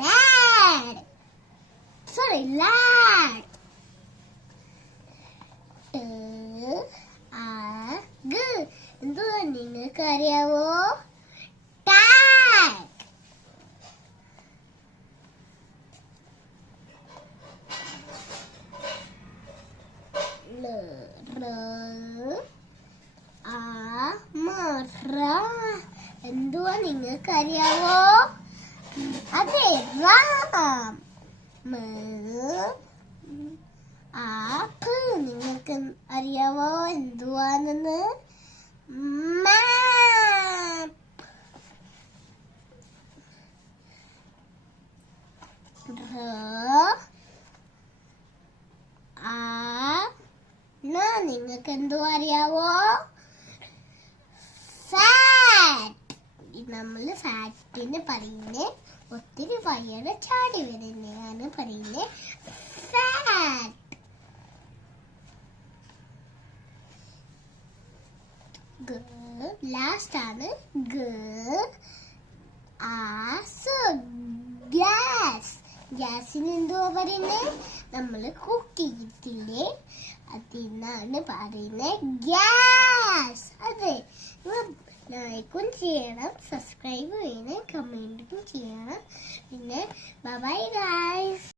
lad. Sorry, lad. എന്തുവാ നിങ്ങൾക്കറിയാവോ? Tag. എന്തുവാ നിങ്ങൾക്കറിയാവോ? അതെ, റാം. ആപ്പ്. നിങ്ങൾക്ക് അറിയാവോ എന്തുവാണെന്ന്? നിങ്ങൾക്ക് എന്തോ അറിയാവോ? ഫാറ്റ്. നമ്മൾ ഫാറ്റിന് പറയുന്നേ ഒത്തിരി വയറ് ചാടി വരുന്നതാണ് പറയുന്നേ ഫാറ്റ്. ലാസ്റ്റ് ആണ് ഗ്യാസ്. ഗ്യാസിന് എന്തുവാ പറയുന്നേ? നമ്മൾ കുക്ക് ചെയ്തില്ലേ, അതിനാണ് പറയുന്നത് ഗ്യാസ്. അതെ, ലൈക്കും ചെയ്യണം, സബ്സ്ക്രൈബ് ചെയ്യണം, കമന്റും ചെയ്യണം. പിന്നെ ബൈ ഗൈസ്.